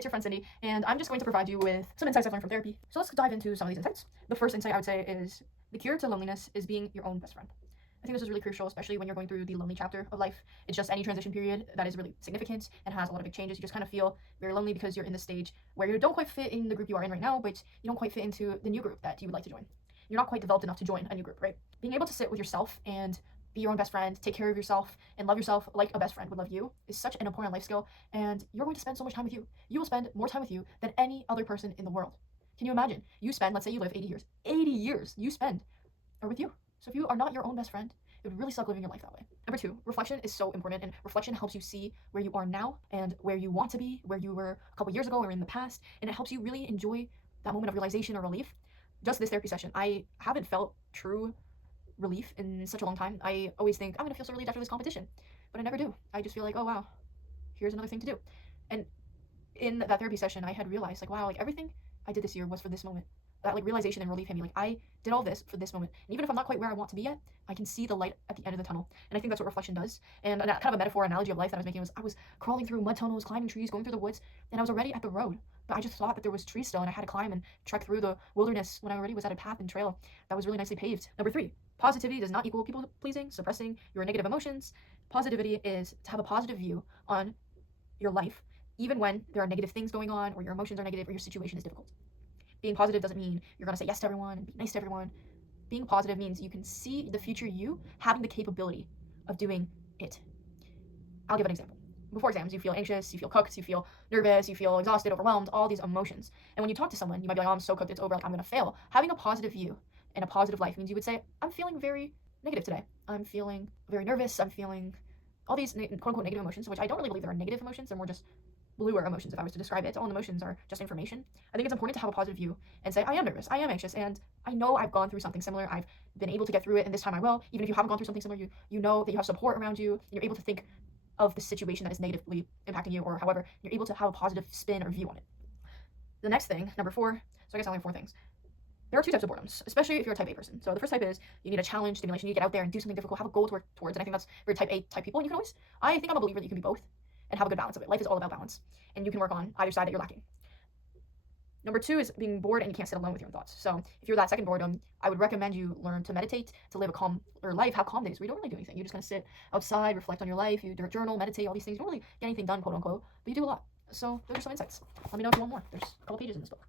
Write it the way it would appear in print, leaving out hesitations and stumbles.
it's your friend Cindy, and I'm just going to provide you with some insights I've learned from therapy. So let's dive into some of these insights. The first insight I would say is the cure to loneliness is being your own best friend. I think this is really crucial, especially when you're going through the lonely chapter of life. It's just any transition period that is really significant and has a lot of big changes. You just kind of feel very lonely because you're in this stage where you don't quite fit in the group you are in right now, but you don't quite fit into the new group that you would like to join. You're not quite developed enough to join a new group, right? Being able to sit with yourself and be your own best friend, take care of yourself, and love yourself like a best friend would love you is such an important life skill, and you're going to spend so much time with you. You will spend more time with you than any other person in the world. Can you imagine? You spend, let's say you live 80 years. 80 years you spend are with you. So if you are not your own best friend, it would really suck living your life that way. Number two, reflection is so important, and reflection helps you see where you are now and where you want to be, where you were a couple years ago or in the past, and it helps you really enjoy that moment of realization or relief. Just this therapy session, I haven't felt true relief in such a long time. I always think I'm gonna feel so relieved after this competition, but I never do. I just feel like, oh wow, here's another thing to do. And in that therapy session, I had realized like, wow, like everything I did this year was for this moment. That like realization and relief hit me. Like I did all this for this moment, and even if I'm not quite where I want to be yet, I can see the light at the end of the tunnel. And I think that's what reflection does. And kind of a metaphor analogy of life that I was making was I was crawling through mud tunnels, climbing trees, going through the woods, and I was already at the road. But I just thought that there was trees still, and I had to climb and trek through the wilderness when I already was at a path and trail that was really nicely paved. Number three, positivity does not equal people pleasing, suppressing your negative emotions. Positivity is to have a positive view on your life, even when there are negative things going on, or your emotions are negative, or your situation is difficult. Being positive doesn't mean you're going to say yes to everyone and be nice to everyone. Being positive means you can see the future you having the capability of doing it. I'll give an example. Before exams, you feel anxious, you feel cooked, you feel nervous, you feel exhausted, overwhelmed, all these emotions. And when you talk to someone, you might be like, oh, I'm so cooked, it's over, like I'm going to fail. Having a positive view and a positive life means you would say, I'm feeling very negative today. I'm feeling very nervous. I'm feeling all these quote unquote negative emotions, which I don't really believe they're negative emotions. They're more just bluer emotions, if I was to describe it. All emotions are just information. I think it's important to have a positive view and say, I am nervous, I am anxious, and I know I've gone through something similar. I've been able to get through it, and this time I will. Even if you haven't gone through something similar, you know that you have support around you, and you're able to think of the situation that is negatively impacting you, or however, you're able to have a positive spin or view on it. The next thing, number four, so I guess I only have four things. There are two types of boredoms, especially if you're a type A person. So the first type is you need a challenge, stimulation, you need to get out there and do something difficult, have a goal to work towards, and I think that's for type A type people, and you can always, I think I'm a believer that you can be both and have a good balance of it. Life is all about balance, and you can work on either side that you're lacking. Number two is being bored and you can't sit alone with your own thoughts. So if you're that second boredom, I would recommend you learn to meditate, to live a calm or life, have calm days where you don't really do anything. You're just gonna sit outside, reflect on your life, you journal, meditate, all these things. You don't really get anything done, quote unquote, but you do a lot. So those are some insights. Let me know if you want more. There's a couple pages in this book.